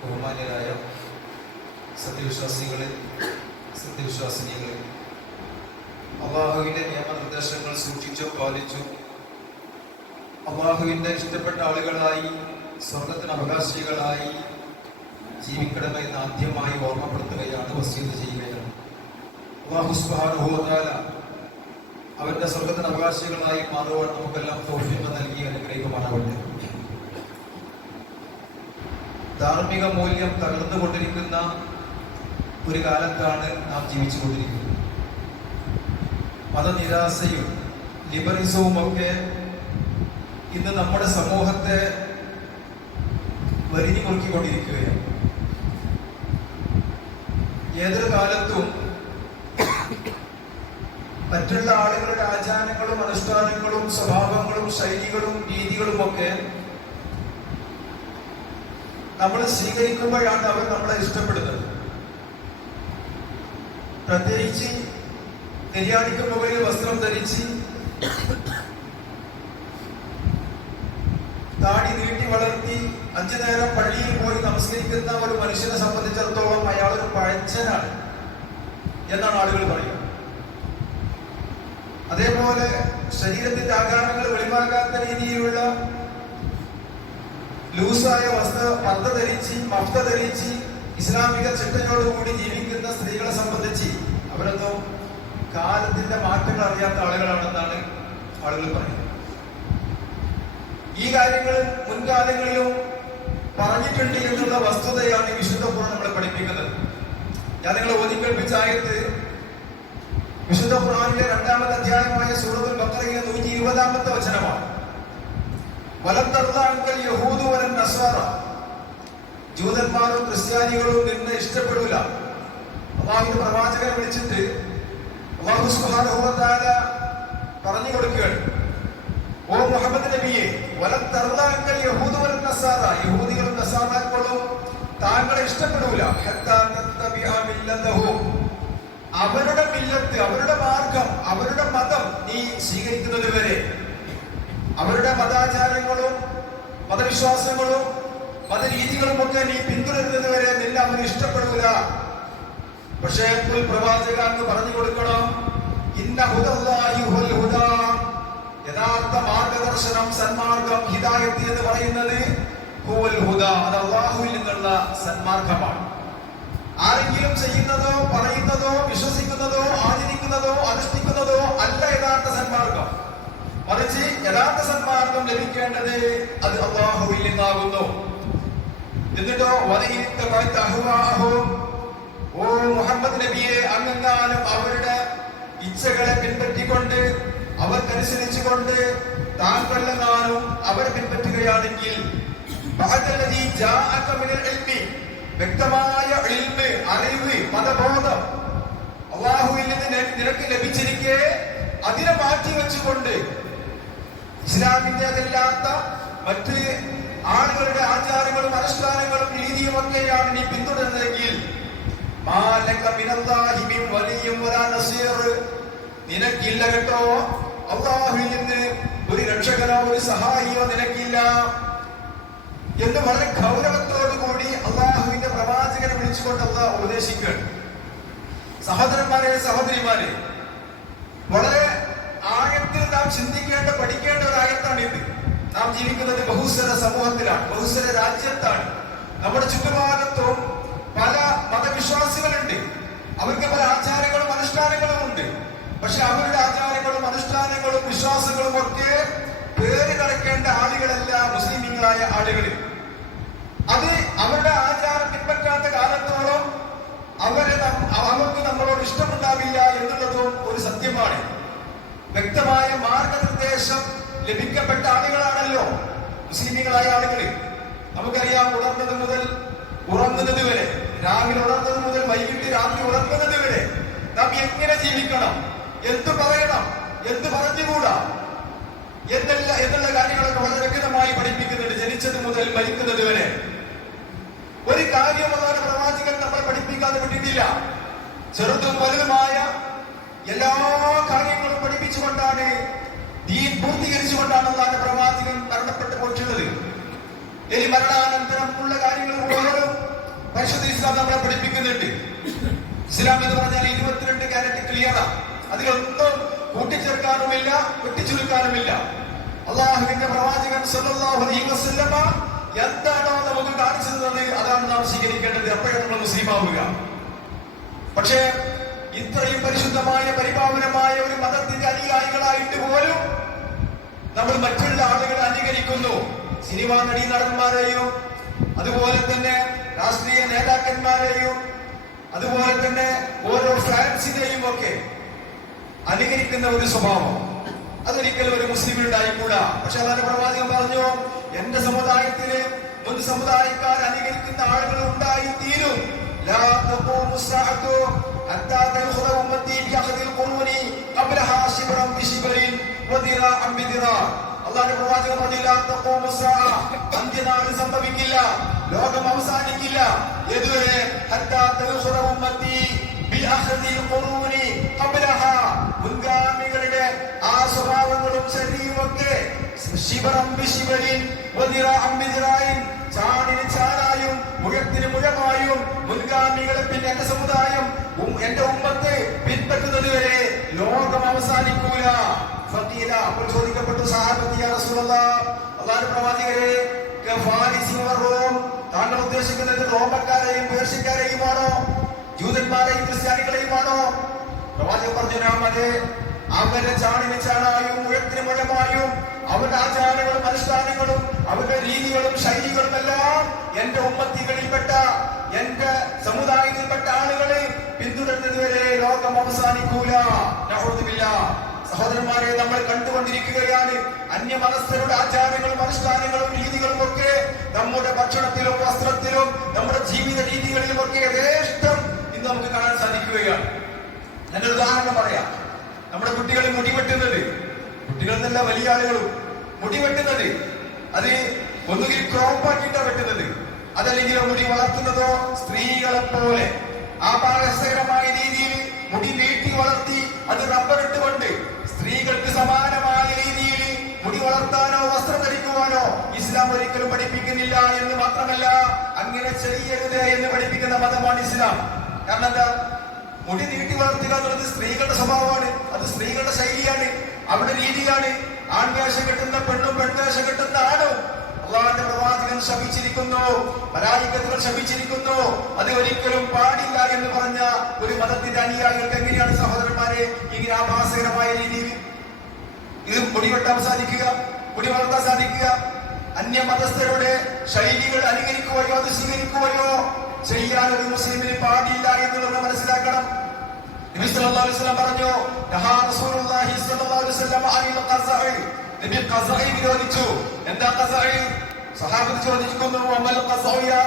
ബഹുമാന്യരായ സത്യവിശ്വാസികളെ സത്യവിശ്വാസിനികളെ അള്ളാഹുവിന്റെ നിയമനിർദ്ദേശങ്ങൾ സൂക്ഷിച്ചോ പാലിച്ചോ. അള്ളാഹുവിന്റെ ഇഷ്ടപ്പെട്ട ആളുകളായി സ്വർഗത്തിന് അവകാശികളായി ജീവിക്കണമെന്ന് ആദ്യമായി ഓർമ്മപ്പെടുത്തുകയാണ് വസീത് ചെയ്യുകയാണ്. അള്ളാഹുസ്ബാനുഭവത്താല അവന്റെ സ്വർഗത്തിന് അവകാശികളായി മാറുവാൻ നമുക്കെല്ലാം തോഫിമ നൽകി അനുഗ്രഹിക്കുമാറാവട്ടെ ധാർമ്മിക മൂല്യം തകർന്നുകൊണ്ടിരിക്കുന്ന ഒരു കാലത്താണ് നാം ജീവിച്ചുകൊണ്ടിരിക്കുന്നത്. മതനിരാശയും ലിബറിസവും ഒക്കെ ഇന്ന് നമ്മുടെ സമൂഹത്തെ വരിഞ്ഞു മുറുക്കിക്കൊണ്ടിരിക്കുകയാണ് ഏതൊരു കാലത്തും മറ്റുള്ള ആളുകളുടെ ആചാരങ്ങളും അനുഷ്ഠാനങ്ങളും സ്വഭാവങ്ങളും ശൈലികളും രീതികളും ഒക്കെ നമ്മൾ സ്വീകരിക്കുമ്പോഴാണ് അവർ നമ്മളെ ഇഷ്ടപ്പെടുന്നത്. പ്രത്യേകിച്ച് നിര്യാണിക്ക് മുകളിൽ വസ്ത്രം ധരിച്ച് താടി നീട്ടി വളർത്തി അഞ്ചു നേരം പള്ളിയിൽ പോയി നമസ്കരിക്കുന്ന ഒരു മനുഷ്യനെ സംബന്ധിച്ചിടത്തോളം അയാൾ ഒരു പഴച്ചനാണ് എന്നാണ് ആളുകൾ പറയുന്നത്. അതേപോലെ ശരീരത്തിന്റെ ആകാരങ്ങൾ വെളിവാക്കാത്ത രീതിയിലുള്ള ലൂസായ വസ്ത്ര പർദ്ദ ധരിച്ച് മഫ്ത ധരിച്ച് ഇസ്ലാമിക ചിട്ടയോടുകൂടി ജീവിക്കുന്ന സ്ത്രീകളെ സംബന്ധിച്ച് അവരൊന്നും കാലത്തിന്റെ മാറ്റങ്ങൾ അറിയാത്ത ആളുകളാണെന്നാണ് ആളുകൾ പറയുന്നത്. ഈ കാര്യങ്ങൾ മുൻകാലങ്ങളിലും പറഞ്ഞിട്ടുണ്ട് എന്നുള്ള വസ്തുതയാണ് വിശുദ്ധ ഖുർആൻ നമ്മളെ പഠിപ്പിക്കുന്നത്. ഞാൻ നിങ്ങളെ ഓതിക്കേൽപ്പിച്ച വിശുദ്ധ ഖുർആനിലെ രണ്ടാമത്തെ അധ്യായമായ സൂറത്തുൽ ബക്കറയിലെ നൂറ്റി ഇരുപതാമത്തെ വചനമാണ്. വലം തർദ്ദാങ്കൽ യഹൂദു വലം നസ്വാറ. ജൂതന്മാരും ക്രിസ്ത്യാനികളും നിന്ന് ഇഷ്ടപ്പെടില്ല അള്ളാഹുവിന്റെ പ്രവാചകനെ വിളിച്ചിട്ട് അള്ളാഹു തആല പറഞ്ഞു കൊടുക്കുകയാണ്. ഓ മുഹമ്മദ് നബിയെ വലം തർദ്ദാങ്കൽ യഹൂദു വലം നസ്വാറ. യഹൂദികളും നസാറാക്കളും താങ്കളെ ഇഷ്ടപ്പെടൂല. ഹത്താ തത്തബിഅ മില്ലതഹും. അവരുടെ മില്ലത്ത് അവരുടെ മാർഗം അവരുടെ മതം നീ സ്വീകരിക്കുന്നത് വരെ. അവരുടെ മതാചാരങ്ങളും മതവിശ്വാസങ്ങളും മതരീതികളും ഒക്കെ നീ പിന്തുടരുന്നത് വരെ നിന്നെ അവന് ഇഷ്ടപ്പെടുക പക്ഷേ പ്രവാചക എന്ന് പറഞ്ഞു കൊടുക്കണം ഇന്ന ഹുദ. യഥാർത്ഥ മാർഗദർശനം സന്മാർഗം ഹിദായത്ത് എന്ന് പറയുന്നത് അത് അള്ളാഹുവിൽ നിന്നുള്ള സന്മാർഗമാണ്. ആരെങ്കിലും ചെയ്യുന്നതോ പറയുന്നതോ വിശ്വസിക്കുന്നതോ ആചരിക്കുന്നതോ അനുഷ്ഠിക്കുന്നതോ അല്ല യഥാർത്ഥ സന്മാർഗം. മറിച്ച് യഥാർത്ഥ സന്മാർഗം ലഭിക്കേണ്ടത് അത് അള്ളാഹുവിൽ നിന്നാകുന്നു. എന്നിട്ടോ ഓ മുഹമ്മദ് നബിയെ അങ്ങെങ്ങാനും അവരുടെ ഇച്ഛകളെ പിൻപറ്റിക്കൊണ്ട് അവർക്കനുസരിച്ചുകൊണ്ട് താങ്കളെങ്ങാനും അവരെ പിൻപറ്റുകയാണെങ്കിൽ വ്യക്തമായ ഇൽമ് അറിവ് മതബോധം അള്ളാഹുവിൽ നിന്ന് നിനക്ക് ലഭിച്ചിരിക്കെ അതിനെ മാറ്റി വെച്ചുകൊണ്ട് ഇസ്ലാമിന്റെതല്ലാത്ത മറ്റ് ആളുകളുടെ ആചാരങ്ങളും അനുഷ്ഠാനങ്ങളും രീതിയും ഒക്കെയാണ് നീ പിന്തുടരുന്നതെങ്കിൽ നിനക്കില്ല കേട്ടോ. അള്ളാഹുവിൽ നിന്ന് ഒരു രക്ഷകനോ ഒരു സഹായിയോ നിനക്കില്ല. എന്ന് വളരെ അള്ളാഹുവിന്റെ പ്രവാചകനെ വിളിച്ചുകൊണ്ട് അല്ല ഉപദേശിക്കുകയാണ് സഹോദരന്മാരെ സഹോദരിമാരെ വളരെ ആഴത്തിൽ നാം ചിന്തിക്കേണ്ട പഠിക്കേണ്ട ഒരു ആയത്താണ് ഇത്. നാം ജീവിക്കുന്നത് ബഹുസ്വര സമൂഹത്തിലാണ് ബഹുസ്വര രാജ്യത്താണ്. നമ്മുടെ ചുറ്റുഭാഗത്തും പല മതവിശ്വാസികളുണ്ട്. അവർക്ക് പല ആചാരങ്ങളും അനുഷ്ഠാനങ്ങളും ഉണ്ട്. പക്ഷെ അവരുടെ ആചാരങ്ങളും അനുഷ്ഠാനങ്ങളും വിശ്വാസങ്ങളും ഒക്കെ പേര് കടക്കേണ്ട ആളുകളല്ല മുസ്ലിമീങ്ങളായ ആളുകൾ അത് അവരുടെ ആചാരം പിൻപറ്റാത്ത കാലത്തോളം അവരെ അവർക്ക് നമ്മളോട് ഇഷ്ടമുണ്ടാവില്ല എന്നുള്ളതും ഒരു സത്യമാണ്. വ്യക്തമായ മാർഗനിർദ്ദേശം ലഭിക്കപ്പെട്ട ആളുകളാണല്ലോ മുസ്ലിമീങ്ങളായ ആളുകൾ നമുക്കറിയാം ഉണർന്നത് മുതൽ ഉറങ്ങുന്നത് വരെ രാവിലെ ഉണർന്നത് മുതൽ വൈകിട്ട് രാത്രി ഉറങ്ങുന്നത് വരെ നാം എങ്ങനെ ജീവിക്കണം? എന്ത് പറയണം? എന്ത് പറഞ്ഞുകൂടാ? എന്നല്ല എന്നുള്ള കാര്യങ്ങളൊക്കെ വളരെ വ്യക്തമായി പഠിപ്പിക്കുന്നുണ്ട്. ജനിച്ചത് മുതൽ മരിക്കുന്നത് വരെ. കാര്യം അതാണ് പ്രവാചകൻ നമ്മളെ പഠിപ്പിക്കാതെ വിട്ടിട്ടില്ല. ചെറുതും വലുതുമായ എല്ലാ കാര്യങ്ങളും പഠിപ്പിച്ചുകൊണ്ടാണ് ദീൻ പൂർത്തീകരിച്ചുകൊണ്ടാണ് അള്ളാന്റെ പ്രവാചകൻ മരണപ്പെട്ടു പോയിട്ടുള്ളത്. ഇനി മരണാനന്തരം ഉള്ള കാര്യങ്ങൾ മുഴുവനും പരിശുദ്ധ ഇസ്ലാം നമ്മളെ പഠിപ്പിക്കുന്നുണ്ട്. ഇസ്ലാം എന്ന് പറഞ്ഞാൽ ഇരുപത്തിരണ്ട് ക്യാരറ്റ് ക്ലിയറാ അതിലൊന്നും കൂട്ടിച്ചേർക്കാനുമില്ല വെട്ടിച്ചുരുക്കാനുമില്ല. അള്ളാഹുവിന്റെ പ്രവാചകൻ സല്ലല്ലാഹു അലൈഹി വസല്ലമ എന്താണോ നമുക്ക് കാണിച്ചു തന്നെ അതാണ് നാം സ്വീകരിക്കേണ്ടത്. അപ്പോഴേ നമ്മൾ മുസ്ലിം ആവുക പക്ഷേ ഇത്രയും പരിശുദ്ധമായ പരിപാവനമായ ഒരു മതത്തിന്റെ അനുയായികളായിട്ട് പോലും നമ്മൾ മറ്റുള്ള ആളുകളെ അനുകരിക്കുന്നു. സിനിമാ നടി നടന്മാരെയും അതുപോലെ തന്നെ രാഷ്ട്രീയ നേതാക്കന്മാരെയും അതുപോലെ തന്നെ ഓരോ ഫാൻസിനെയും ഒക്കെ അനുകരിക്കുന്ന ഒരു സ്വഭാവം. അതൊരിക്കലും ഒരു മുസ്ലിം ഉണ്ടായിക്കൂടാ പക്ഷെ അതാണ് പ്രവാചകൻ പറഞ്ഞു എന്റെ സമുദായത്തിലെ മുൻ സമുദായക്കാർ അനുകരിക്കുന്ന ആളുകൾ ഉണ്ടായി തീരും സംഭവിക്കില്ല ലോകം അവസാനിക്കില്ല. എതുവരെ മുൻഗാമികളുടെ ആ സ്വഭാവങ്ങളും ശരീരമൊക്കെ ചാണിന് ചാണായും മുഴത്തിന് മുഴമായും മുൻഗാമികളെ പിന്നെ എന്റെ സമുദായം എന്റെ ഉമ്മത്ത് പിൻപറ്റുന്നത് വരെ ലോകം അവസാനിക്കൂല. ഫഖീല അപ്പോൾ ചോദിക്കപ്പെട്ടു സഹാബത്തി റസൂലുള്ള അള്ളാഹു പ്രവാചകരെ താങ്കൾ ഉദ്ദേശിക്കുന്നത് റോമക്കാരെയും പേർഷ്യക്കാരെയുമാണോ? ജൂതന്മാരെയും ക്രിസ്ത്യാനികളെയുമാണോ? പ്രവാചകൻ പറഞ്ഞു നാം അവരുടെ ചാണിന് ചാണായും മുഴത്തിന് മുഴമായും അവരുടെ ആചാരങ്ങളും അനുഷ്ഠാനങ്ങളും അവരുടെ രീതികളും ശൈലികളും എല്ലാം എന്റെ ഉമ്മത്തികളിൽപ്പെട്ട എന്റെ സമുദായത്തിൽപ്പെട്ട ആളുകളെ പിന്തുടരുന്നതുവരെ ലോകം അവസാനിക്കൂല. നഹൂദുബില്ല. സഹോദരന്മാരെ നമ്മൾ കണ്ടുകൊണ്ടിരിക്കുകയാണ് അന്യമനസ്ഥരുടെ ആചാരങ്ങളും അനുഷ്ഠാനങ്ങളും രീതികളും ഒക്കെ നമ്മുടെ ഭക്ഷണത്തിലും വസ്ത്രത്തിലും നമ്മുടെ ജീവിത രീതികളിലും ഒക്കെ യഥേഷ്ടം ഇന്ന് നമുക്ക് കാണാൻ സാധിക്കുകയാണ്. ഞാനൊരു ഉദാഹരണം പറയാം. നമ്മുടെ കുട്ടികൾ മുടി വെട്ടുന്നത്. കുട്ടികൾ എന്നല്ല വലിയ ആളുകളും മുടി വെട്ടുന്നത്. അത് ഒന്നുകിൽ ക്രോപ്പ് ആക്കിയിട്ടാണ് വെട്ടുന്നത്. അതല്ലെങ്കിൽ മുടി വളർത്തുന്നതോ സ്ത്രീകളെ പോലെ ആപാരസകരമായ രീതിയിൽ മുടി നീട്ടി വളർത്തി അത് റബ്ബർ ഇട്ടുകൊണ്ട് സ്ത്രീകൾക്ക് സമാനമായ രീതിയിൽ മുടി വളർത്താനോ വസ്ത്രം ധരിക്കുവാനോ ഇസ്ലാം ഒരിക്കലും പഠിപ്പിക്കുന്നില്ല എന്ന് മാത്രമല്ല അങ്ങനെ ചെയ്യരുത് എന്ന് പഠിപ്പിക്കുന്ന മതമാണ് ഇസ്ലാം. കാരണം എന്താ? മുടി നീട്ടി വളർത്തുക എന്നുള്ളത് സ്ത്രീകളുടെ സ്വഭാവമാണ്. അത് സ്ത്രീകളുടെ ശൈലിയാണ്. അവരുടെ രീതിയാണ്. ആൺവേഷം കെട്ടുന്ന പെണ്ണും പെൺവേഷം കെട്ടുന്ന ആണും. അള്ളാഹിന്റെ പ്രവാചകൻ ശപിച്ചിരിക്കുന്നു. പരാജിക്കത്തുകൾ ശപിച്ചിരിക്കുന്നു. അത് ഒരിക്കലും പാടില്ല എന്ന് പറഞ്ഞ ഒരു മതത്തിന്റെ അനുയായികൾക്ക് എങ്ങനെയാണ് സഹോദരന്മാരെ ഇങ്ങനെ ആഭാസകരമായ രീതിയിൽ ഇത് മുടി വെട്ടാൻ സാധിക്കുക മുടി വളർത്താൻ സാധിക്കുക? അന്യ മതസ്ഥരുടെ ശൈലികൾ അനുകരിക്കുകയോ അത് സ്വീകരിക്കുകയോ ചെയ്യാൻ ഒരു മുസ്ലിമിന് പാടില്ല എന്നുള്ളത് മനസ്സിലാക്കണം. നബി സല്ലല്ലാഹു അലൈഹി വസല്ലം പറഞ്ഞു റസൂലുള്ളാഹി സല്ലല്ലാഹു അലൈഹി വസല്ലം എന്താ സഹാബത്ത് ചോദിക്കുന്നു വമൽ യാ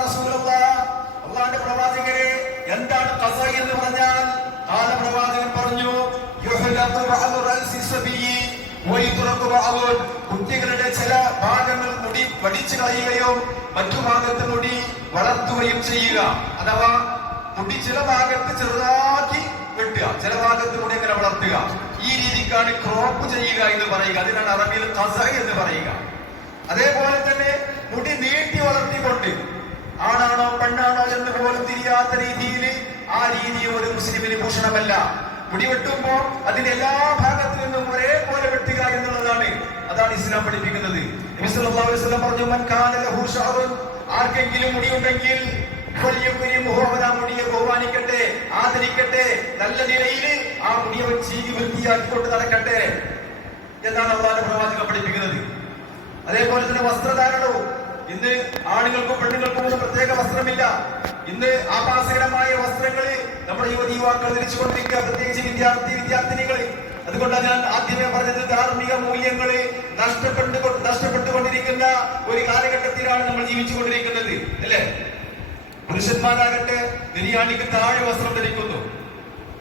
പ്രവാചകരെ എന്താണ് എന്ന് പറഞ്ഞാൽ? പ്രവാചകൻ പറഞ്ഞു വയുത്രഖു ബഅദു കുട്ടികളുടെ ചില ഭാഗങ്ങൾ മുടി വടിച്ചു കളയുകയോ മറ്റു ഭാഗത്ത് മുടി വളർത്തുകയും ചെയ്യുക. അഥവാ മുടി ചില ഭാഗത്ത് ചെറുതാക്കി വെട്ടുക. ചില ഭാഗത്ത് മുടി അങ്ങനെ വളർത്തുക. ഈ രീതിക്കാണ് ക്രോപ്പ് ചെയ്യുക എന്ന് പറയുക. അതിനാണ് അറബിയിൽ കസ എന്ന് പറയുക. അതേപോലെ തന്നെ മുടി നീട്ടി വളർത്തിക്കൊണ്ട് ആണാണോ പെണ്ണാണോ എന്ന് പോലും തിരിയാത്ത രീതിയിൽ ആ രീതി ഒരു മുസ്ലിമിന് ഭൂഷണമല്ല. മുടി വെട്ടുമ്പോൾ അതിന്റെ എല്ലാ ഭാഗത്തു നിന്നും ഒരേപോലെ വെട്ടുക എന്നുള്ളതാണ് അതാണ് ഇസ്ലാം പഠിപ്പിക്കുന്നത്. പറഞ്ഞു ആർക്കെങ്കിലും മുടിയുണ്ടെങ്കിൽ മുടിയെ ബഹുമാനിക്കട്ടെ ആദരിക്കട്ടെ നല്ല നിലയിൽ ആ മുടിയെ വെച്ച് വൃത്തിയാക്കിക്കൊണ്ട് നടക്കട്ടെ എന്നാണ് അള്ളാഹുവിന്റെ പ്രവാചകൻ പഠിപ്പിക്കുന്നത്. അതേപോലെ തന്നെ വസ്ത്രധാരണവും ഇന്ന് ആണുങ്ങൾക്കും പെണ്ണുങ്ങൾക്കും പ്രത്യേക വസ്ത്രമില്ല. ഇന്ന് ആഭാസകരമായ വസ്ത്രങ്ങൾ നമ്മുടെ യുവതി യുവാക്കൾ ധരിച്ചുകൊണ്ടിരിക്കുക. പ്രത്യേകിച്ച് വിദ്യാർത്ഥി വിദ്യാർത്ഥിനികൾ അതുകൊണ്ടാണ് ഞാൻ ആദ്യമേ പറഞ്ഞത് ധാർമ്മിക മൂല്യങ്ങളെ നഷ്ടപ്പെട്ടു നഷ്ടപ്പെട്ടുകൊണ്ടിരിക്കുന്ന ഒരു കാലഘട്ടത്തിലാണ് നമ്മൾ ജീവിച്ചുകൊണ്ടിരിക്കുന്നത്. അല്ലേ? പുരുഷന്മാരാകട്ടെ നിര്യാണിക്ക് താഴെ വസ്ത്രം ധരിക്കുന്നു.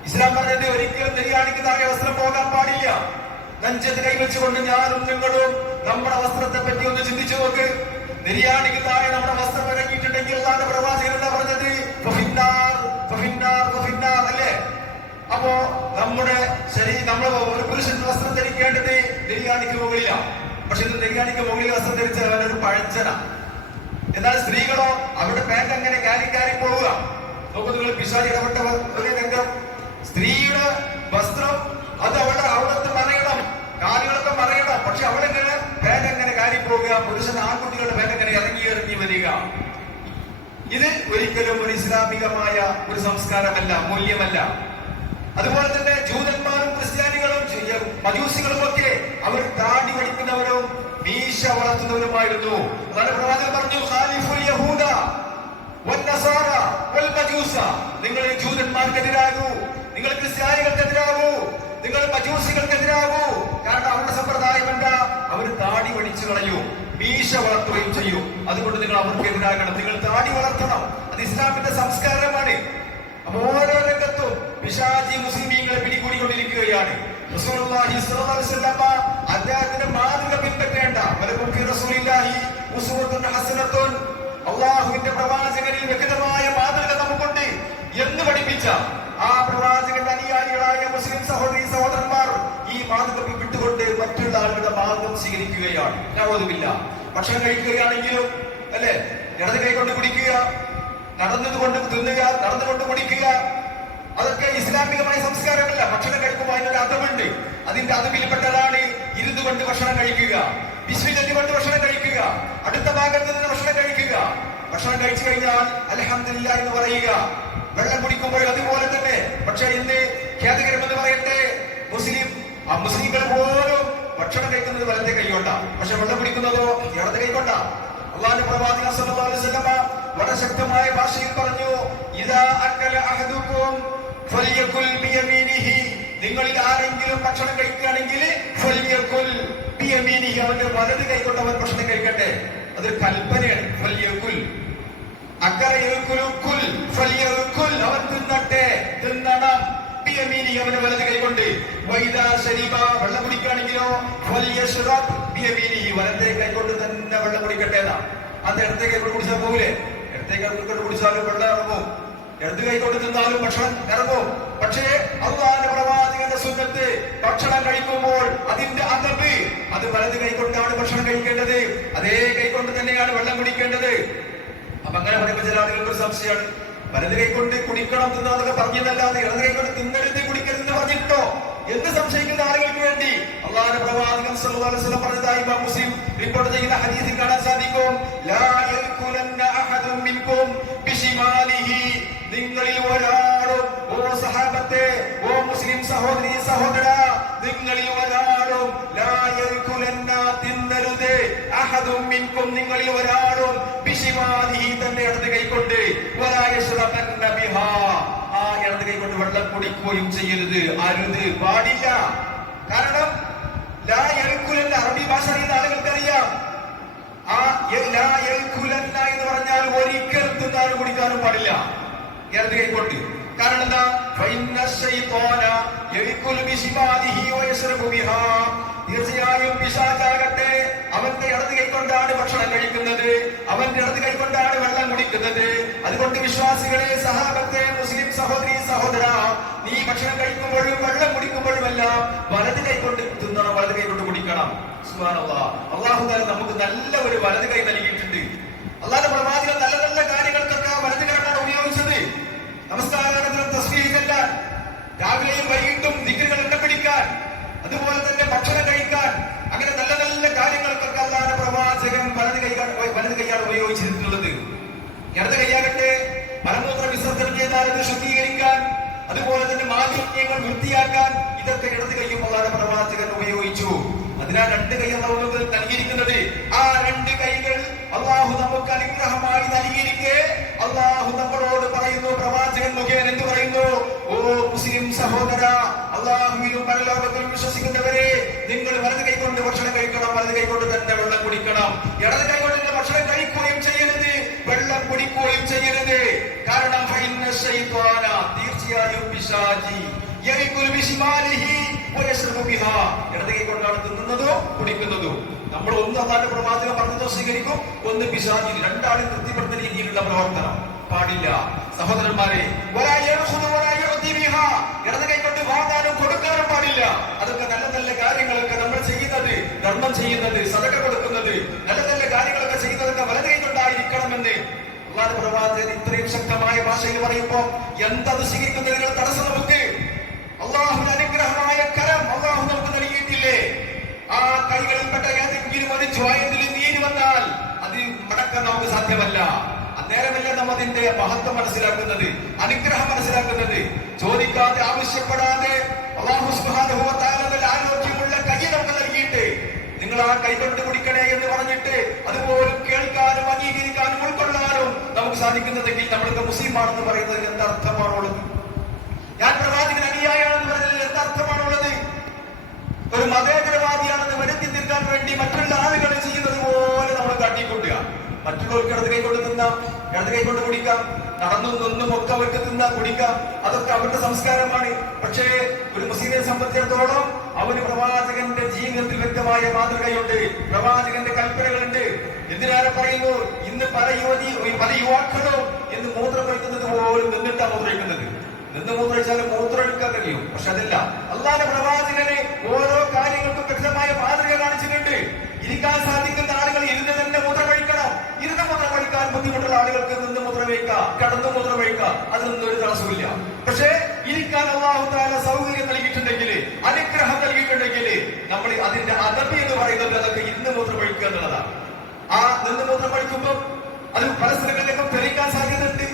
ഇസ്ലാം പറഞ്ഞത് ഒരിക്കലും നിര്യാണിക്ക് താഴെ വസ്ത്രം പോകാൻ പാടില്ല. നെഞ്ചത്ത് കൈവച്ചുകൊണ്ട് ഞാനും നിങ്ങളും നമ്മുടെ വസ്ത്രത്തെ പറ്റി ഒന്ന് ചിന്തിച്ചു നോക്ക്. നിര്യാണിക്ക് നമ്മുടെ വസ്ത്രം ഇറങ്ങിയിട്ടുണ്ടെങ്കിൽ അതാണ് പ്രവാചകൻ എന്താ പറഞ്ഞത്? അല്ലേ? അപ്പോ നമ്മുടെ ശരീരം നമ്മൾ ഒരു പുരുഷൻ വസ്ത്രം ധരിക്കേണ്ടത് നിര്യാണിക്ക് മുകളിലാണ് പക്ഷെ ഇത് നിര്യാണിക്ക് മുകളിൽ വസ്ത്രം ധരിച്ച അവനൊരു പഴഞ്ചന. എന്നാൽ സ്ത്രീകളോ അവരുടെ പാന്റ് അങ്ങനെ കാരി കാരി പോവുക. നോക്കൂ നിങ്ങൾ പിശാചി ഇടപെട്ട രംഗം. സ്ത്രീയുടെ വസ്ത്രം അത് അവളുടെ അവിടത്ത് മറയണം. കാലുകളൊക്കെ മറയണം. പക്ഷെ അവിടെ എങ്ങനെ പോവുക പുരുഷൻ ആൺകുട്ടികളുടെ എങ്ങനെ ഇറങ്ങി ഇറങ്ങി വരിക. ഇത് ഒരിക്കലും ഒരു ഇസ്ലാമികമായ ഒരു സംസ്കാരമല്ല മൂല്യമല്ല. അതുപോലെ തന്നെ ജൂതന്മാരും ക്രിസ്ത്യാനികളും മജൂസികളും ഒക്കെ അവർ താടി പഠിക്കുന്നവരും മീശ വളർത്തുന്നവരുമായിരുന്നു. പറഞ്ഞു ഖാലിഫുൽ യഹൂദ വന്നസാറ വൽ നിങ്ങൾ ജൂതന്മാർക്കെതിരാകൂ നിങ്ങൾ ക്രിസ്ത്യാനികൾക്കെതിരാകൂ നിങ്ങൾ മജൂസികൾക്കെതിരാകൂ. കാരണം അവരുടെ സമ്പ്രദായം എന്താ? അവർ താടി വടിച്ചു കളയൂ മീശ വളർത്തുകയും ചെയ്യൂ. അതുകൊണ്ട് നിങ്ങൾ അവർക്ക് എതിരാകണം. നിങ്ങൾ താടി വളർത്തണം. അത് ഇസ്ലാമിന്റെ സംസ്കാരമാണ്. ഓരോ രംഗത്തും പിശാചി മുസ്ലിമീങ്ങളെ പിടികൂടിക്കൊണ്ടിരിക്കുകയാണ്. അദ്ദേഹത്തിന്റെ മാതൃക പിൻപറ്റേണ്ട. അള്ളാഹുവിന്റെ പ്രവാചകനിൽ വ്യക്തമായ മാതൃക നമുക്കുണ്ട് എന്ന് പഠിപ്പിച്ച ആ പ്രവാചകന്റെ അനുയായികളായ മുസ്ലിം സഹോദരി സഹോദരന്മാർ ഈ മാതൃക വിട്ടുകൊണ്ട് മറ്റുള്ള ആളുകളുടെ മാർഗം സ്വീകരിക്കുകയാണ്. നവോതുമില്ല ഭക്ഷണം കഴിക്കുകയാണെങ്കിലും അല്ലെ? ഇടത് കൈകൊണ്ട് കുടിക്കുക നടന്നതുകൊണ്ട് തിന്നുക നടന്നുകൊണ്ട് കുടിക്കുക. അതൊക്കെ ഇസ്ലാമികമായ സംസ്കാരമല്ല ഭക്ഷണം കഴിക്കുമ്പോൾ അതിനൊരു അതമുണ്ട് അതിന്റെ അതവിൽപ്പെട്ടതാണ് ഇരുന്നു കൊണ്ട് ഭക്ഷണം കഴിക്കുക. വിശ്വജന്യ കൊണ്ട് ഭക്ഷണം കഴിക്കുക. അടുത്ത ഭാഗത്ത് നിന്ന് ഭക്ഷണം കഴിക്കുക. ഭക്ഷണം കഴിച്ചു കഴിഞ്ഞാൽ അലഹമില്ല എന്ന് പറയുക. വെള്ളം കുടിക്കുമ്പോൾ അതുപോലെ തന്നെ. പക്ഷെ ഇന്ന് ഖേദകരമെന്ന് പറയട്ടെ മുസ്ലിം ആ മുസ്ലിങ്ങൾ പോലും ഭക്ഷണം കഴിക്കുന്നത് വലത്തെ കൈകൊണ്ട. പക്ഷെ വെള്ളം കുടിക്കുന്നതോ ഇടത്തെ കൈകൊണ്ടാ. അള്ളാഹു പ്രവാചകൻ സല്ലല്ലാഹു വളരെ ശക്തമായ ഭാഷയിൽ പറഞ്ഞു ഇദാ അക്കല അഹദുക്കും ഫലിയകുൽ ബിയമീനിഹി. നിങ്ങളിൽ ആരെങ്കിലും ഭക്ഷണം കഴിക്കുകയാണെങ്കിൽ ഫലിയകുൽ ബിയമീനിഹി. അവന്റെ വലത് കൈകൊണ്ട് അവൻ ഭക്ഷണം കഴിക്കട്ടെ. അതൊരു കൽപ്പനയാണ്. ഫലിയകുൽ അവൻ തിന്നട്ടെ തിന്നണം. അവന്റെ വലത് കൈകൊണ്ട്. വെള്ളം കുടിക്കുകയാണെങ്കിലോ? വലത്തെ കൈകൊണ്ട് തന്നെ വെള്ളം കുടിക്കട്ടെ അത് ഇടത്തെ കൈകൊണ്ട് കുടിച്ചാൽ പോകില്ലേ ഇടത്തെ കൈകൊണ്ട് കുടിച്ചാലും വെള്ളം ഇറങ്ങും. ഇടത് കൈകൊണ്ട് തിന്നാലും ഭക്ഷണം ഇറങ്ങും. പക്ഷേ അള്ളാന്റെ പ്രവാചകന്റെ സുന്നത്ത് ഭക്ഷണം കഴിക്കുമ്പോൾ അതിന്റെ അതബ് അത് വലത് കൈകൊണ്ടാണ് ഭക്ഷണം കഴിക്കേണ്ടത്. അതേ കൈകൊണ്ട് തന്നെയാണ് വെള്ളം കുടിക്കേണ്ടത്. അപ്പൊ അങ്ങനെ പറയുമ്പോൾ ചില ആളുകൾക്ക് ഒരു സംശയമാണ്. വലത് കൈകൊണ്ട് കുടിക്കണം തിന്നാന്നൊക്കെ പറഞ്ഞതല്ലാതെ ഇടത് കൈകൊണ്ട് തിന്നരുത് കുടിക്കരുതെന്ന് പറഞ്ഞിട്ടോ? എന്ന് സംശയിക്കുന്ന ആളുകൾക്ക് വേണ്ടി? അള്ളാഹുവിന്റെ പ്രവാചകൻ സല്ലല്ലാഹു അലൈഹി വസല്ലം പറഞ്ഞതായി മുസ്ലിം റിപ്പോർട്ട് ചെയ്യുന്ന ഹദീസിൽ കാണാൻ സാധിക്കും. ലാ യൽകുലന്ന അഹദും മിൻകും ബിശിമാലിഹി നിങ്ങളിൽ ഒരാളും ഓ സഹാബത്തെ ഓ മുസ്ലിം സഹോദരി സഹോദര നിങ്ങളിൽ ഒരാളും ലാ യൽകുലന്ന തിന്നരുത്. അഹദും മിൻകും നിങ്ങളിൽ ഒരാളും തന്റെ ഇടത് കൈകൊണ്ട് ആ ഇടത് കൈകൊണ്ട് വെള്ളം കുടിക്കുകയും ചെയ്യരുത് അരുത്. പാടില്ല. കാരണം ലാ യൽകുലന്ന അറബി ഭാഷ അറിയുന്ന ആളുകൾക്കറിയാം. ആ ലാ യൽകുലന്ന എന്ന് പറഞ്ഞാൽ ഒരിക്കലും തിന്നാനും കുടിക്കാനും പാടില്ല. ഇടത് കൈകൊണ്ട് കാരണം എന്താ? തീർച്ചയായും പിശാചാകട്ടെ. അവന്റെ ഇടത് കൈക്കൊണ്ടാണ് ഭക്ഷണം കഴിക്കുന്നത്. അവന്റെ ഇടത് കൈക്കൊണ്ടാണ് വെള്ളം കുടിക്കുന്നത്. അതുകൊണ്ട് വിശ്വാസികളെ സഹാബത്തെ മുസ്ലിം സഹോദരി സഹോദര നീ ഭക്ഷണം കഴിക്കുമ്പോഴും വെള്ളം കുടിക്കുമ്പോഴും എല്ലാം വലത് കൈകൊണ്ട് തിന്നണം വലത് കൈകൊണ്ട് കുടിക്കണം. അള്ളാഹു താല നമുക്ക് നല്ല ഒരു വലത് കൈ നൽകിയിട്ടുണ്ട്. അള്ളാഹ് പ്രവാചകൻ നല്ല നല്ല കാര്യങ്ങൾക്കൊക്കെ വലത് കൈകൊണ്ടാണ് ഉപയോഗിച്ചത്. നമസ്കാരത്തിലും തസ്ബീഹ് രാവിലെയും വൈകിട്ടും ദിക്കുകൾ പിടിക്കാൻ. അതുപോലെ തന്നെ ഭക്ഷണം കഴിക്കാൻ അങ്ങനെ നല്ല നല്ല കാര്യങ്ങൾക്കൊക്കെ അല്ലാതെ പ്രവാചകൻ വലത് കൈ കൈയാണ് ഉപയോഗിച്ചിട്ടുള്ളത് ഇടത് കൈയാകട്ടെ മലമൂത്ര വിസർജനം ചെയ്താൽ അത് ശുദ്ധീകരിക്കാൻ അതുപോലെ തന്നെ മാലിന്യങ്ങൾ വൃത്തിയാക്കാൻ ഇതൊക്കെ ഇടത് കൈയും പ്രധാന പ്രവാചകൻ ഉപയോഗിച്ചു. അതിനാൽ രണ്ട് കൈ നമുക്ക് നൽകിയിരിക്കുന്നത് ആ രണ്ട് കൈകൾ അള്ളാഹു നമുക്ക് അനുഗ്രഹമായി നൽകിയിരിക്കെ. അള്ളാഹു നമ്മളോട് പറയുന്നു പ്രവാചകൻ മുഖേന എന്ത് പറയുന്നു? ഓ മുസ്ലിം സഹോദര അള്ളാഹുവിലും പരലോകത്തിലും വിശ്വസിക്കുന്നവരെ നിങ്ങൾ വലത് കൈകൊണ്ട് ഭക്ഷണം കഴിക്കണം വലത് കൈകൊണ്ട് തന്നെ വെള്ളം കുടിക്കണം ഇടത് കൈകൊണ്ട് തന്നെ ഭക്ഷണം കഴിക്കുകയും ചെയ്യരുത് വെള്ളം കുടിക്കുകയും ചെയ്യരുത് കാരണം ഫൈന്ന ശൈത്വാന ബിഹാ. ഇടത് കൈകൊണ്ടാണ് തിന്നുന്നതോ കുടിക്കുന്നതോ. നമ്മൾ ഒന്ന് അള്ളാന്റെ പ്രവാചകൻ പറഞ്ഞതോ സ്വീകരിക്കും. ഒന്ന് പിശാജി രണ്ടാളും തൃപ്തിപ്പെടുന്ന രീതിയിലുള്ള പ്രവർത്തനം. പാടില്ല. സഹോദരന്മാരെ വലാ യഖുദു വലാ. ഇടത് കൈകൊണ്ട് വാങ്ങാനും കൊടുക്കാനും പാടില്ല. അതൊക്കെ നല്ല നല്ല കാര്യങ്ങളൊക്കെ നമ്മൾ ചെയ്യുന്നത് ചെയ്യുന്നത് സദക കൊടുക്കുന്നത് നല്ല നല്ല കാര്യങ്ങളൊക്കെ ചെയ്യുന്നതൊക്കെ വലത് കൈകൊണ്ടായിരിക്കണമെന്ന് പ്രവാചകൻ ഇത്രയും ശക്തമായ ഭാഷയിൽ പറയുമ്പോ എന്തത് സ്വീകരിക്കുന്നതിനുള്ള തടസ്സം നമുക്ക്? അള്ളാഹുവിന്റെ അനുഗ്രഹമായ കരം അള്ളാഹു നമുക്ക് നൽകിയിട്ടില്ലേ? ആ കൈകളിൽപ്പെട്ട ഏതെങ്കിലും ഒരു ജോയിന്റിൽ നീര് വന്നാൽ അത് മടക്കാൻ നമുക്ക് സാധ്യമല്ല. അന്നേരമല്ല നാം അതിന്റെ മഹത്വം മനസ്സിലാക്കുന്നത് അനുഗ്രഹം മനസ്സിലാക്കുന്നത്. ചോദിക്കാതെ ആവശ്യപ്പെടാതെ അള്ളാഹു സുബ്ഹാനഹു ആ കൈകൊണ്ട് കുടിക്കണേ എന്ന് പറഞ്ഞിട്ട് അതുപോലെ കേൾക്കാനും അംഗീകരിക്കാനും ഉൾക്കൊള്ളാനും നമുക്ക് സാധിക്കുന്നതെങ്കിൽ നമ്മൾക്ക് മുസ്ലിമാണെന്ന് പറയുന്നതിൽ എന്താ അർത്ഥമാണുള്ളത് ഞാൻ പ്രവാചകൻ അനുയായാണെന്ന് പറഞ്ഞതിൽ എന്താ അർത്ഥമാണുള്ളത് ഒരു മതേതരവാദിയാണെന്ന് വരുത്തി തീർക്കാൻ വേണ്ടി മറ്റുള്ള ആളുകളെ ചെയ്യുന്നത് പോലെ നമ്മൾ കാട്ടിക്കൂട്ടുക മറ്റുള്ളവർക്ക് ഇടത് കൈ കൊണ്ട് നിന്നാം ഇടത് കൈ കൊണ്ട് കുടിക്കാം. നടന്നും നിന്നും ഒക്കെ അവർക്ക് തിന്നാ കുടിക്കാം. അതൊക്കെ അവരുടെ സംസ്കാരമാണ്. പക്ഷേ ഒരു മുസ്ലിമിനെ സംബന്ധിച്ചിടത്തോളം അവന് പ്രവാചകന്റെ ജീവിതത്തിൽ വ്യക്തമായ മാതൃകയുണ്ട്. പ്രവാചകന്റെ കൽപ്പനകളുണ്ട്. എന്തിനാരെ പറയുന്നു? ഇന്ന് പല യുവതി പല യുവാക്കളും എന്ന് മൂത്രം കഴിക്കുന്നത് പോലും നിന്നിട്ടാ മൂത്രയിക്കുന്നത് നിന്ന് മൂത്രയിച്ചാലും മൂത്രമെടുക്കാൻ കഴിയും. പക്ഷെ അതല്ല. അള്ളാന്റെ പ്രവാചകനെ ഓരോ കാര്യങ്ങൾക്കും വ്യക്തമായ മാതൃക കാണിച്ചിട്ടുണ്ട്. ഇരിക്കാൻ സാധിക്കുന്ന ആളുകൾ ഇരുന്ന് തന്നെ മൂത്രം കഴിക്കണം ഇരുന്ന് മൂത്രം കഴിക്കാൻ ബുദ്ധിമുട്ടുള്ള ആളുകൾക്ക് നിന്ന് മൂത്രം കഴിക്കാം കടന്നു മുദ്ര കഴിക്കാം അതിനൊന്നും ഒരു തടസ്സമില്ല പക്ഷേ ഇരിക്കാൻ അള്ളാഹു താല സൗകര്യം നൽകിയിട്ടുണ്ടെങ്കിൽ അനുഗ്രഹം നൽകിയിട്ടുണ്ടെങ്കിൽ നമ്മൾ അതിന്റെ അതപി എന്ന് പറയുന്നത് അതൊക്കെ ഇന്ന് മുദ്രവഴിക്കുക എന്നുള്ളതാണ്. ആ നിന്ന് മുദ്രവഴിക്കുമ്പോൾ അത് പല സ്ഥലങ്ങളിലേക്കും തെളിയിക്കാൻ സാധ്യതയുണ്ട്.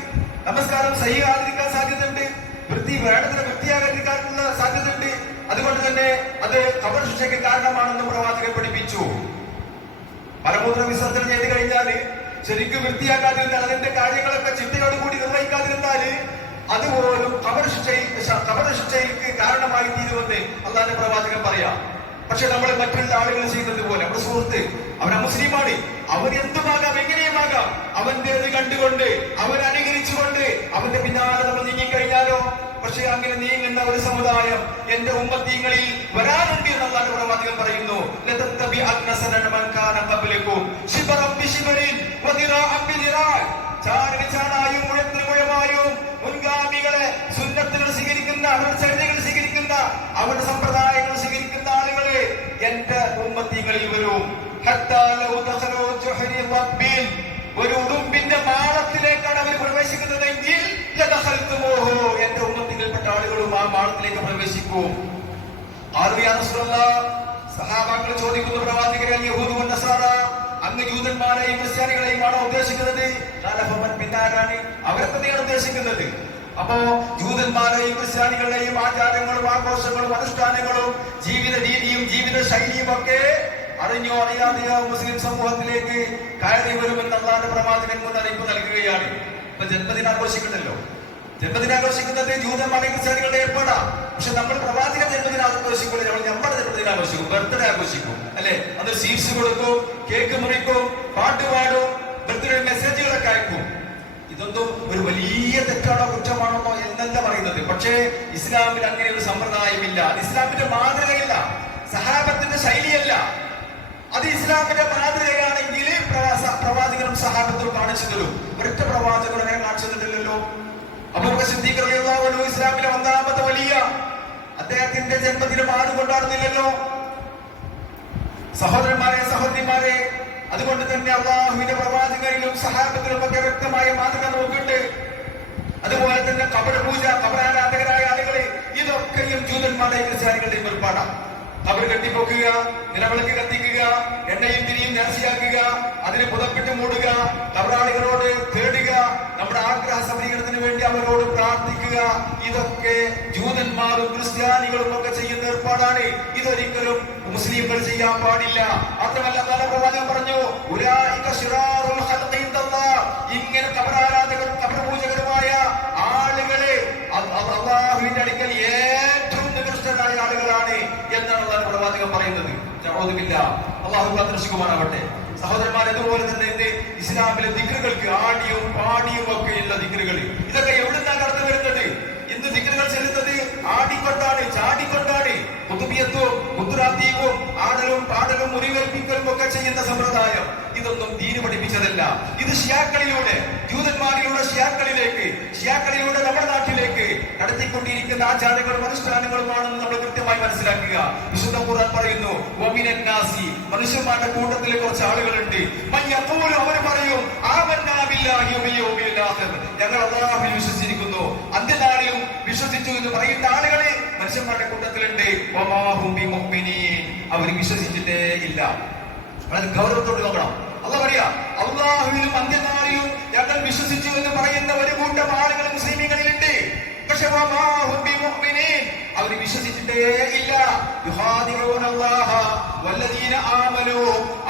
നമസ്കാരം സഹിയാതിരിക്കാൻ സാധ്യതയുണ്ട്. വൃത്തി വേണത്തിന് വൃത്തിയാകാതിരിക്കാനുള്ള സാധ്യതയുണ്ട്. അതുകൊണ്ട് തന്നെ അത് കബർ ശിക്ഷയ്ക്ക് കാരണമാണെന്ന് പ്രവാചകൻ പഠിപ്പിച്ചു. മലമൂത്ര വിസർജനം ചെയ്ത് കഴിഞ്ഞാൽ ശരിക്കും വൃത്തിയാക്കാതിരുന്നാൽ അതിന്റെ കാര്യങ്ങളൊക്കെ ചിട്ടയോട് കൂടി നിർവഹിക്കാതിരുന്നാൽ അതുപോലും കബർ കാരണമായി തീരുമെന്ന് അള്ളാന്റെ പ്രവാചകൻ പറയാം. പക്ഷെ നമ്മൾ മറ്റുള്ള ആളുകൾ ചെയ്യുന്നത് പോലെ നമ്മുടെ സുഹൃത്ത് അവൻ മുസ്ലിമാണ്. അവൻ എന്തുമാകാം എങ്ങനെയുമാകാം? അവന്റേത് കണ്ടുകൊണ്ട് അവൻ അനുകരിച്ചുകൊണ്ട് അവന്റെ പിന്നാലെ നമ്മൾ നീങ്ങിക്കഴിഞ്ഞാലോ? പക്ഷെ അങ്ങനെ നീങ്ങുന്ന ഒരു സമുദായം എന്റെ ഉമ്മത്തീങ്ങളിൽ വരാനുണ്ട് എന്നുള്ള പ്രവാചകൻ പറയുന്നു. സുന്നത്തുകൾ സ്വീകരിക്കുന്ന അവരുടെ അവരുടെ സമ്പ്രദായങ്ങൾ സ്വീകരിക്കുന്ന ആളുകളെ എന്റെ ഉമ്മത്തികളിൽ വരും. ഒരു ഉടുമ്പിന്റെ മാളത്തിലേക്കാണ് അവർ പ്രവേശിക്കുന്നതെങ്കിൽ. എന്റെ ഉമ്മത്തിൽപ്പെട്ട ആളുകളും ആ മാളത്തിലേക്ക് പ്രവേശിക്കും സഹാബാക്കൾ ചോദിക്കുന്നു പ്രവാചകരെ യഹൂദു അങ്ങ് ജൂതന്മാരെയും ക്രിസ്ത്യാനികളെയും ആണോ ഉദ്ദേശിക്കുന്നത് പിന്നാരാണ് അവരെ തന്നെയാണ് ഉദ്ദേശിക്കുന്നത് അപ്പോ ജൂതന്മാരെയും ക്രിസ്ത്യാനികളുടെയും ആചാരങ്ങളും ആഘോഷങ്ങളും അനുഷ്ഠാനങ്ങളും ജീവിത രീതിയും ജീവിത ശൈലിയും ഒക്കെ അറിഞ്ഞോ അറിയാതെയോ മുസ്ലിം സമൂഹത്തിലേക്ക് കയറി വരുമെന്ന് അള്ളാന്റെ പ്രവാചകൻ മുന്നറിയിപ്പ് നൽകുകയാണ്. ഇപ്പൊ ജന്മദിനം ആഘോഷിക്കണ്ടല്ലോ? ജന്മദിനം ആഘോഷിക്കുന്നത് ജൂതന്മാരെ ക്രിസ്ത്യാനികളുടെ ഏർപ്പാടാ. പക്ഷെ നമ്മൾ പ്രവാചകൻ ജന്മദിനം ആഘോഷിക്കുമ്പോൾ നമ്മൾ നമ്മുടെ ജന്മദിനം ആഘോഷിക്കും. ബർത്ത്ഡേ ആഘോഷിക്കും അല്ലെ? അത് സ്വീറ്റ്സ് കൊടുക്കും കേക്ക് മുറിക്കും പാട്ട് പാടും ബർത്ത്ഡേ മെസ്സേജുകളൊക്കെ അയക്കും. ഇതൊന്നും ഒരു വലിയ തെറ്റാണോ കുറ്റമാണെന്നോ എന്നല്ല പറയുന്നത്. പക്ഷേ ഇസ്ലാമിൽ അങ്ങനെ ഒരു സമ്പ്രദായമില്ല. ഇസ്ലാമിന്റെ മാതൃകയില്ല. സഹാബത്തിന്റെ ശൈലിയല്ല. അത് ഇസ്ലാമിന്റെ മാതൃകയാണെങ്കിൽ പ്രവാസ പ്രവാചകനും സഹാബത്തും കാണിച്ചു തരും ഒരൊറ്റ പ്രവാചകൻ അങ്ങനെ കാണിച്ചു തന്നിട്ടില്ലല്ലോ അബൂബക്കർ സിദ്ദീഖ് ഇസ്ലാമിലെ ഒന്നാമത്തെ വലിയ അദ്ദേഹത്തിന്റെ ജന്മദിനം ആരും കൊണ്ടാടുന്നില്ലല്ലോ. സഹോദരന്മാരെ സഹോദരിമാരെ അതുകൊണ്ട് തന്നെ അള്ളാഹുവിന്റെ പ്രവാചകരിലും സഹാബത്തിലും ഒക്കെ വ്യക്തമായ മാതൃക നമുക്കുണ്ട്. അതുപോലെ തന്നെ കബർ പൂജ കബറാരാധകരായ ആളുകളെ ഇതൊക്കെയും ജൂതന്മാരുടെയും ക്രിസ്ത്യാനികളുടെയും ഏർപ്പാടാണ് കബർ കെട്ടിപ്പൊക്കുക നിലവിളക്ക് കത്തിക്കുക എണ്ണയും തിരിയും നേർച്ചയാക്കുക അതിന് പുതപ്പിട്ട് മൂടുക കബറാളികളോട് തേടുക നമ്മുടെ ആഗ്രഹ സഫലീകരണത്തിന് വേണ്ടി അവരോട് പ്രാർത്ഥിക്കുക. ഇതൊക്കെ ജൂതന്മാരും ക്രിസ്ത്യാനികളും ഒക്കെ ചെയ്യുന്ന ഏർപ്പാടാണ്. ഇതൊരിക്കലും മുസ്ലിംകൾ ചെയ്യാൻ പാടില്ല. മാത്രമല്ല അല്ലാഹു പ്രവാചകൻ പറഞ്ഞു ശിറാറുൽ ഖൽഖി ഇൻദല്ലാഹ്. ഇങ്ങനെ കബറാരാധകർ കബർ പൂജകരുമായ ആളുകളെ അ- അ- അള്ളാഹുവിന്റെ അടുക്കൽ ഏറ്റവും നികൃഷ്ടരായ ആളുകളാണ് എന്നാണ് അള്ളാഹു പ്രവാചകൻ ചറോതുമില്ല അള്ളാഹു കാത്തിരക്ഷിക്കുമാറാവട്ടെ സഹോദരന്മാർ അതുപോലെ തന്നെ എന്റെ ഇസ്ലാമിലെ ദിക്കറുകൾക്ക് ആടിയും പാടിയും ഒക്കെയുള്ള ദിക്കറുകൾ ഇതൊക്കെ എവിടുന്നാ കടന്നു വരുന്നത്? ഇന്ന് ദിക്കറുകൾ ചെല്ലുന്നത് ആടിക്കൊണ്ടാണ് ചാടിക്കൊണ്ടാണ്. കുത്തുബിയത്വവും കുത്തുരാത്തീയവും ആടലും പാടലും മുറിവേൽപ്പിക്കലും ഒക്കെ ചെയ്യുന്ന സമ്പ്രദായം. ഇതൊന്നും ദീന് പഠിപ്പിച്ചതല്ല ഇത് ഷിയാക്കളിലൂടെ ജൂതന്മാരിലൂടെ ഷിയാക്കളിലേക്ക് ഷിയാക്കളിലൂടെ നമ്മുടെ നാട്ടിലേക്ക് നടത്തിക്കൊണ്ടിരിക്കുന്ന ആചാരങ്ങളും അനുഷ്ഠാനങ്ങളുമാണെന്ന് നമ്മൾ കൃത്യമായി മനസ്സിലാക്കുക. വിശുദ്ധ ഖുർആൻ പറയുന്നു വമിനൻ നാസി. മനുഷ്യന്മാരുടെ കൂട്ടത്തിൽ കുറച്ച് ആളുകളുണ്ട്. മയ്യപ്പോലും അവർ പറയും ആമന്നാ ബില്ലാഹി വബിൽ യൗമിൽ ആഖിർ. ഞങ്ങൾ അല്ലാഹുവിൽ വിശ്വസിച്ചിരിക്കുന്നു. അന്ത്യനാളിലും വിശ്വസിച്ചു എന്ന് പറയുന്ന ആളുകളെ മനുഷ്യന്മാരുടെ കൂട്ടത്തിലുണ്ട്. അവർ വിശ്വസിച്ചിട്ടേ ഇല്ല. വളരെ ഗൗരവത്തോട് നോക്കണം. അല്ല പറയാ അള്ളാഹുവിലും അന്ത്യനാളിലും ഞങ്ങൾ വിശ്വസിച്ചു എന്ന് പറയുന്ന ഒരു കൂട്ടം ആളുകൾ മുസ്ലിമികളിലുണ്ട് പക്ഷെ അവർ വിശ്വസിച്ചിട്ടേ ഇല്ല.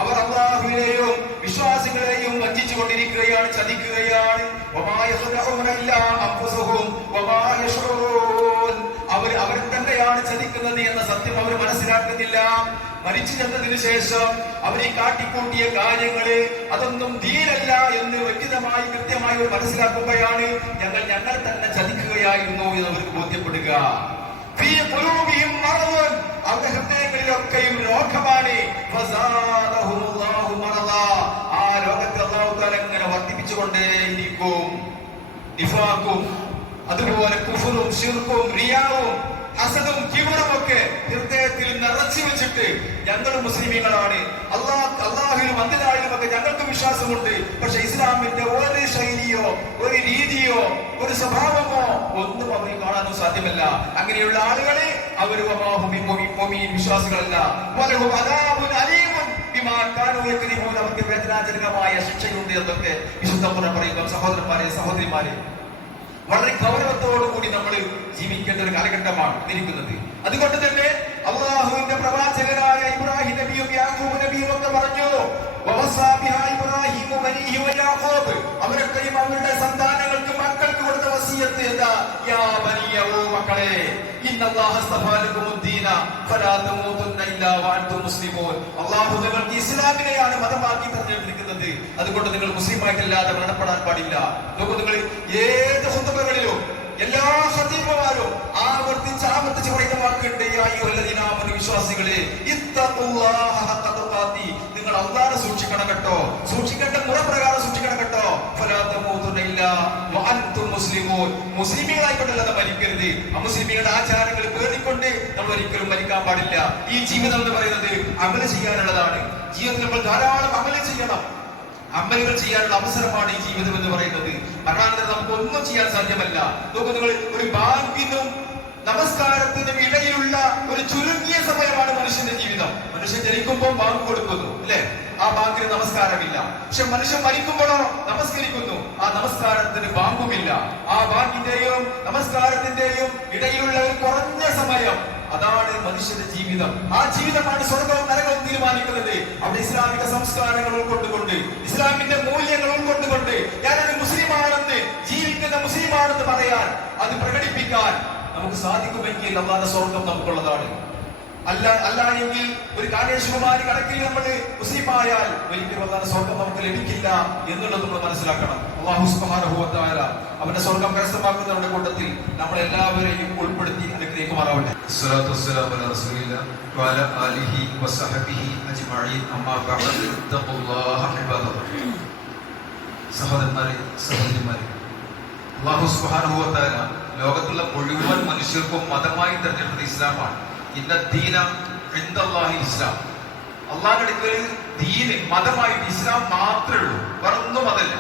അവർ അള്ളാഹുവിനെയും വിശ്വാസികളെയും വഞ്ചിച്ചു കൊണ്ടിരിക്കുകയാണ് ചതിക്കുകയാണ്. അവർ അവർ തന്നെയാണ് ചതിക്കുന്നത് എന്ന സത്യം അവർ മനസ്സിലാക്കുന്നില്ല. മരിച്ചു ചെന്നതിന് ശേഷം അവരെ കാട്ടിക്കൂട്ടിയ കാര്യങ്ങൾ അതൊന്നും ധീരല്ല എന്ന് വ്യക്തിതമായി കൃത്യമായി അവർ മനസ്സിലാക്കുമ്പോഴാണ് ഞങ്ങൾ ഞങ്ങൾ തന്നെ ചതിക്കുകയായിരുന്നു എന്ന് അവർക്ക് ബോധ്യപ്പെടുക. അവരുടെ ഹൃദയങ്ങളിലൊക്കെയും രോഗമാണ്. ആ രോഗത്തെ തആല ഇങ്ങനെ വർദ്ധിപ്പിച്ചുകൊണ്ടേയിരിക്കും അതുപോലെ കുഫറും ഷിർക്കും റിയാവും ഹസദും കിബറും ഒക്കെ ഹൃദയത്തിൽ നിറച്ചു വെച്ചിട്ട് ഞങ്ങൾ മുസ്ലിമീങ്ങളാണ്. അള്ളാഹ് അള്ളാഹിലും അന്ത്യനാളിലും ഒക്കെ ഞങ്ങൾക്ക് വിശ്വാസമുണ്ട്. പക്ഷെ ഇസ്ലാമിന്റെ ഒരു ശൈലിയോ ഒരു രീതിയോ ഒരു സ്വഭാവമോ ഒന്നും അവർ കാണാനും സാധ്യമല്ല. അങ്ങനെയുള്ള ആളുകളെ അവർ വിശ്വാസികളല്ല. യക്ദിബൂൻ. അവർക്ക് വേദനാജനകമായ ശിക്ഷയുണ്ട് എന്നൊക്കെ വിശുദ്ധ പറയുക സഹോദരന്മാരെ സഹോദരിമാരെ വളരെ ഗൗരവത്തോടു കൂടി നമ്മൾ ജീവിക്കേണ്ട ഒരു കാലഘട്ടമാണ് ഇരിക്കുന്നത് അതുകൊണ്ട് തന്നെ അള്ളാഹുവിന്റെ പ്രവാചകനായ ഇബ്രാഹിം നബിയും യാക്കൂബ് നബിയും ഒക്കെ പറഞ്ഞു. അവരൊക്കെയും അവരുടെ സന്താനങ്ങൾക്ക് മക്കൾക്ക് കൊടുത്ത വസീയത്ത് എന്താ? യാ ബനിയ ഓ മക്കളെ അല്ലാഹു നിങ്ങൾക്ക് ഇസ്ലാമിനെയാണ് മതമാക്കി തെരഞ്ഞെടുത്തിരിക്കുന്നത്. അതുകൊണ്ട് നിങ്ങൾ മുസ്ലിമായിട്ടല്ലാതെ മരണപ്പെടാൻ പാടില്ല. നോക്കൂ നിങ്ങൾ ഏത് ഹുത്തുബകളിലും എല്ലാ ഹദീബുമാരും ആവർത്തിച്ച് ആവർത്തിച്ച് പറയുന്ന വാക്കുണ്ട് വിശ്വാസികളെ നിങ്ങൾ അല്ലാഹനെ സൂക്ഷിക്കണം കേട്ടോ. സൂക്ഷിക്കേണ്ട മുറപ്രകാരം സൂക്ഷിക്കണം കേട്ടോ. മുസ്ലിമീങ്ങളായിക്കൊണ്ടല്ലാതെ മരിക്കരുത്. അമുസ്ലിമീങ്ങളുടെ ആചാരങ്ങൾ പേടിക്കൊണ്ട് നമ്മൾ ഒരിക്കലും മരിക്കാൻ പാടില്ല. ഈ ജീവിതം എന്ന് പറയുന്നത് അമല ചെയ്യാനുള്ളതാണ്. ജീവിതത്തിൽ നമ്മൾ ധാരാളം അമല ചെയ്യണം. അമലുകൾ ചെയ്യാനുള്ള അവസരമാണ് ഈ ജീവിതം എന്ന് പറയുന്നത്. മരണാനന്തരം നമുക്ക് ഒന്നും ചെയ്യാൻ സാധ്യമല്ല. നോക്കൂ നിങ്ങൾ ഒരു ബാങ്കിനും നമസ്കാരത്തിനും ഇടയിലുള്ള ഒരു ചുരുങ്ങിയ സമയമാണ് മനുഷ്യന്റെ ജീവിതം. മനുഷ്യൻ ജനിക്കുമ്പോൾ ബാങ്ക് കൊടുക്കുന്നു അല്ലെ? ആ ബാങ്കിന് നമസ്കാരമില്ല. പക്ഷെ മനുഷ്യൻ മരിക്കുമ്പോഴോ നമസ്കരിക്കുന്നു. ആ നമസ്കാരത്തിന് ബാങ്കുമില്ല ആ ബാങ്കിന്റെയും നമസ്കാരത്തിന്റെയും ഇടയിലുള്ള ഒരു കുറഞ്ഞ സമയം അതാണ് മനുഷ്യന്റെ ജീവിതം. ആ ജീവിതമാണ് സ്വർഗവും നരകവും തീരുമാനിക്കുന്നത്. അവിടെ ഇസ്ലാമിക സംസ്കാരങ്ങൾ ഉൾക്കൊണ്ടുകൊണ്ട് ഇസ്ലാമിന്റെ മൂല്യങ്ങൾ ഉൾക്കൊണ്ടുകൊണ്ട് ഞാനൊരു മുസ്ലിമാണെന്ന് ജീവിക്കുന്ന മുസ്ലിമാണെന്ന് പറയാൻ അത് പ്രകടിപ്പിക്കാൻ നമുക്ക് സാധിക്കുമെങ്കിൽ അള്ളാന്റെ സ്വർഗം നമുക്കുള്ളതാണ്. അല്ല അല്ല എങ്കിൽ ഒരു കാനേശ്വരമാരി കണക്കിൽ നമ്മൾ മുസ്ലിമായാൽ വലിയ പ്രധാന സ്വർഗം നമുക്ക് ലഭിക്കില്ല എന്നുള്ളത് നമ്മൾ മനസ്സിലാക്കണം. അള്ളാഹു സുബാനഹുവത്തായ അവന്റെ സ്വർഗം കരസ്ഥമാക്കുന്നവരുടെ കൂട്ടത്തിൽ നമ്മൾ എല്ലാവരെയും ഉൾപ്പെടുത്തി അനുഗ്രഹിക്കുമാറാവട്ടെ. സഹോദരന്മാരെ ലോകത്തുള്ള മുഴുവൻ മനുഷ്യർക്കും മതമായി തെരഞ്ഞെടുത്ത ഇസ്ലാമാണ്. ഇസ്ലാം. അടുക്കൽ മതമായിട്ട് ഇസ്ലാം മാത്രമേ ഉള്ളൂ. വേറെ അതല്ല.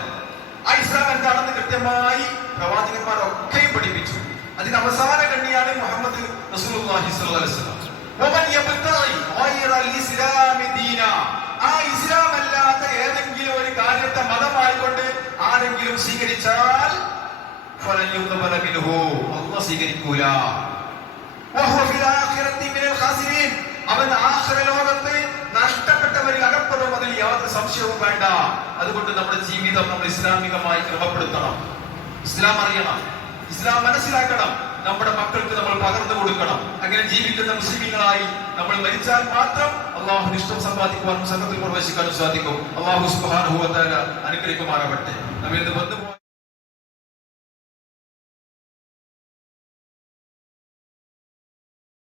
ആ ഇസ്ലാം എന്താണെന്ന് കൃത്യമായി പ്രവാചകന്മാരൊക്കെയും പഠിപ്പിച്ചു. അതിന്റെ അവസാന കണ്ണിയാണ് മുഹമ്മദ് ആ ഇസ്ലാം ഏതെങ്കിലും ഒരു കാര്യത്തെ മതമായിക്കൊണ്ട് ആരെങ്കിലും സ്വീകരിച്ചാൽ സ്വീകരിക്കൂല. സംശയവും വേണ്ട. അതുകൊണ്ട് നമ്മുടെ ജീവിതം നമ്മൾ ഇസ്ലാമികമായി ക്രമപ്പെടുത്തണം. ഇസ്ലാം അറിയണം. ഇസ്ലാം മനസ്സിലാക്കണം. നമ്മുടെ മക്കൾക്ക് നമ്മൾ പകർന്നു കൊടുക്കണം. അങ്ങനെ ജീവിക്കുന്ന മുസ്ലിങ്ങളായി നമ്മൾ മരിച്ചാൽ മാത്രം അള്ളാഹു ഇഷ്ടം സമ്പാദിക്കുവാനും സംഘത്തിൽ പ്രവേശിക്കാനും സാധിക്കും. അള്ളാഹു തആല അനുഗ്രഹിക്കുമാറാവട്ടെ. നമ്മൾ നിന്ന് വന്നു പോയ